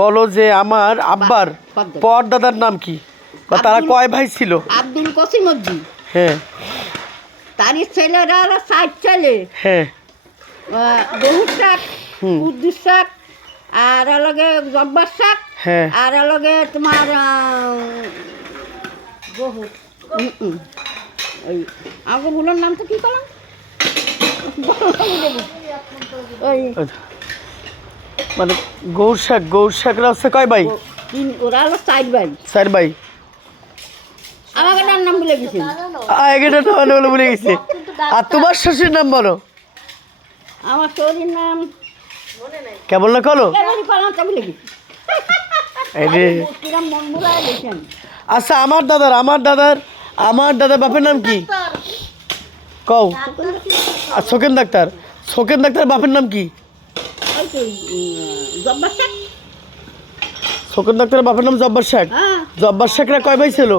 বলো যে আমার আব্বার পর দাদার নাম কি বা তারা কয় ভাই ছিল? আব্দুল কসিমউদ্দিন। হ্যাঁ। তার ছেলেরা হলো ৬০ ছেলে। হ্যাঁ। বহু শাক, কুদ্দুস শাক, আর লগে জব্বার শাক, হ্যাঁ। আর লগে তোমার বহুত ওই আগে বলার নামটা কি করলাম ওই মানে গৌর শাকরা হচ্ছে কয় ভাই? ওরা হলো ৪ ভাই। ৪ ভাই। আমাকে নাম বলে গেছে। এগারোটা বলে ভুলে গেছে। আর তোমার শ্বশুরের নাম বলো। আমার শ্বশুরের নাম কেবল না কলো। আচ্ছা আমার দাদার বাপের নাম কি কও? আর শোকেন ডাক্তার বাপের নাম কি? শোকেন ডাক্তারের বাপের নাম জব্বার শেখ। জব্বার শেখরা কয় ভাই ছিল?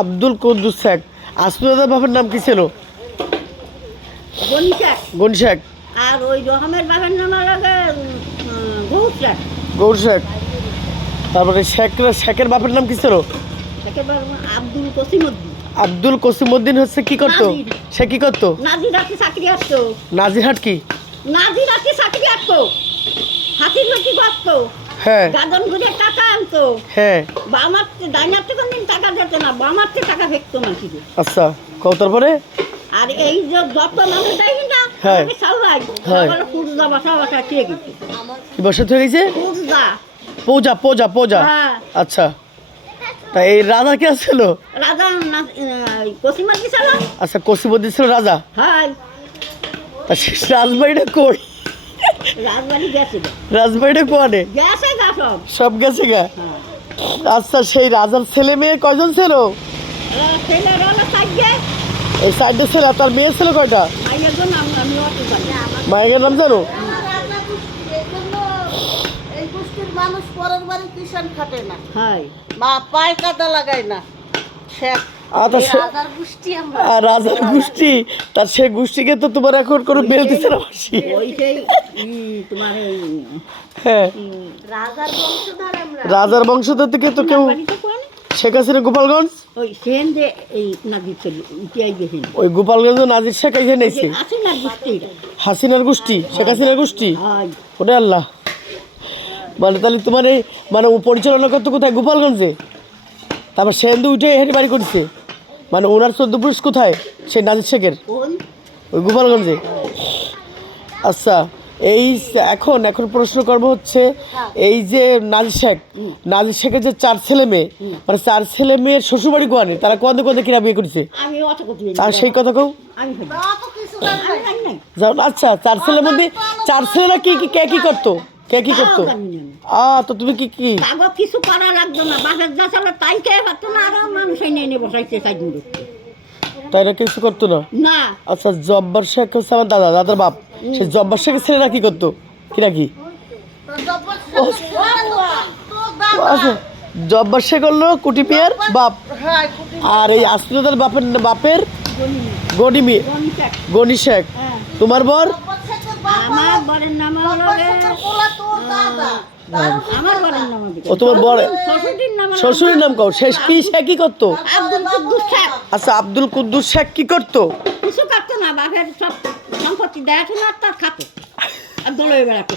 আব্দুল কুদ্দুস শেখ। আসু দাদার বাপের নাম কি ছিল? গনি শেখ। আর ওই রহমের বাবার নাম লাগে গৌর শেখ। তারপরে শেখের বাপের নাম কি ছিল? আব্দুল কসিমউদ্দিন। আব্দুল কসিমউদ্দিন হচ্ছে কি করতো? সে কি করতো? নাজিরহাটে চাকরি আসতো। নাজিরহাট কি? নাজিরহাটে চাকরি আসতো। হাতির লতি করতো। হ্যাঁ। গাজন ঘুরে টাকা আনতো। হ্যাঁ। বামার ডাইনাতে কোনদিন টাকা দিত না, বামার টাকা ফেকতো না কিছু। আচ্ছা কও তারপরে? আর এই যে যত মানুষ দেয় না, হ্যাঁ সাল্লাই বলে পূজা বাসা ঠিক আছে। কি বসে হয়ে গেছে? পূজা। হ্যাঁ। আচ্ছা তা এই রাজা কে ছিল? রাজা কসিমউদ্দিন ছিল। আচ্ছা কসিমউদ্দিন ছিল রাজা। হ্যাঁ। তা রাজবাড়িটা কই? রাজবাড়ি গেছে। রাজবাড়িটা কোয়ানে? গেছে গা সব গেছে গা। আচ্ছা সেই রাজার ছেলে মেয়ে কয়জন ছিল? ছেলেরা হলো 4জন। এই 4টা ছেলে। তার মেয়ে ছিল কয়টা? মায়ের নাম আমি অত জানি। মায়ের নাম জানো? এই গোষ্ঠীর মানুষ পরের বাড়ি কিষান খাটে না। হ্যাঁ। মা পায় কাদা লাগায় না। রাজার গোষ্ঠী। তার সে গোষ্ঠীকে তো তোমার এখন কোনো বেলতেছে না মাসি। হ্যাঁ রাজার বংশধর থেকে তো কেউ শেখ হাসিনা গোপালগঞ্জ। ওই গোপালগঞ্জ নাজির শেখ এখানে এসে হাসিনার গোষ্ঠী, শেখ হাসিনার গোষ্ঠী। ওরে আল্লাহ। মানে তাহলে তোমার এই মানে পরিচালনা করতো কোথায়? গোপালগঞ্জে। তারপর সেন্দু উঠে হেঁটে বাড়ি করছে। মানে ওনার 14 পুরুষ কোথায়? সেই নাজির শেখের ওই গোপালগঞ্জে। আচ্ছা এই এখন প্রশ্ন করবো হচ্ছে এই যে নাজির শেখের যে 4 ছেলে মেয়ে, মানে 4 ছেলে মেয়ের শ্বশুরবাড়ি কোয়ানে, তারা কোয়ান্দে কিনা বিয়ে করেছে? আর সেই কথা কও। আচ্ছা 4 ছেলের মধ্যে 4 ছেলেরা কি করতো? কে কি করতো? তো তুমি কি কিছু করা লাগতো না। বাসার যা ছিল তাই খেয়ে পারতো না। আর মানুষ এনে বসাইছে 4 দিন। তাই না কিছু করতো না? না। আচ্ছা জব্বার শেখ হচ্ছে আমার দাদার বাপ। সেই জব্বার শেখের ছেলেরা কি করতো? কি আচ্ছা জব্বার শেখ হলো কুটি মিয়ার বাপ। আর এই আসলুদার বাপের গনি শেখ। তোমার বর? আমার বরের নাম হলো ও তোমার বর শ্বশুরের নাম কও। সে কি করতো? আব্দুল কুদ্দুস শেখ। আচ্ছা আব্দুল কুদ্দুস শেখ কি করতো? কিছু করতো না। বাপের সব সম্পত্তি দেখাশোনা তার খাতো। আর দোলে বেড়াতো।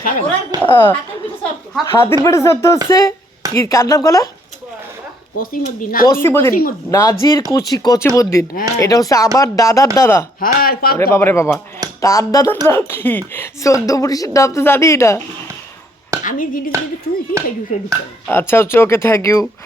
হাতির পেটে চড়তে হচ্ছে কি? কার নাম কলা? কসিমউদ্দিন। নাজির কসিমউদ্দিন। এটা হচ্ছে আমার দাদার দাদা। রে বাবা তার দাদার নাম কি? 14 পুরুষের নাম তো জানি না। আমি আচ্ছা ওকে থ্যাংক ইউ।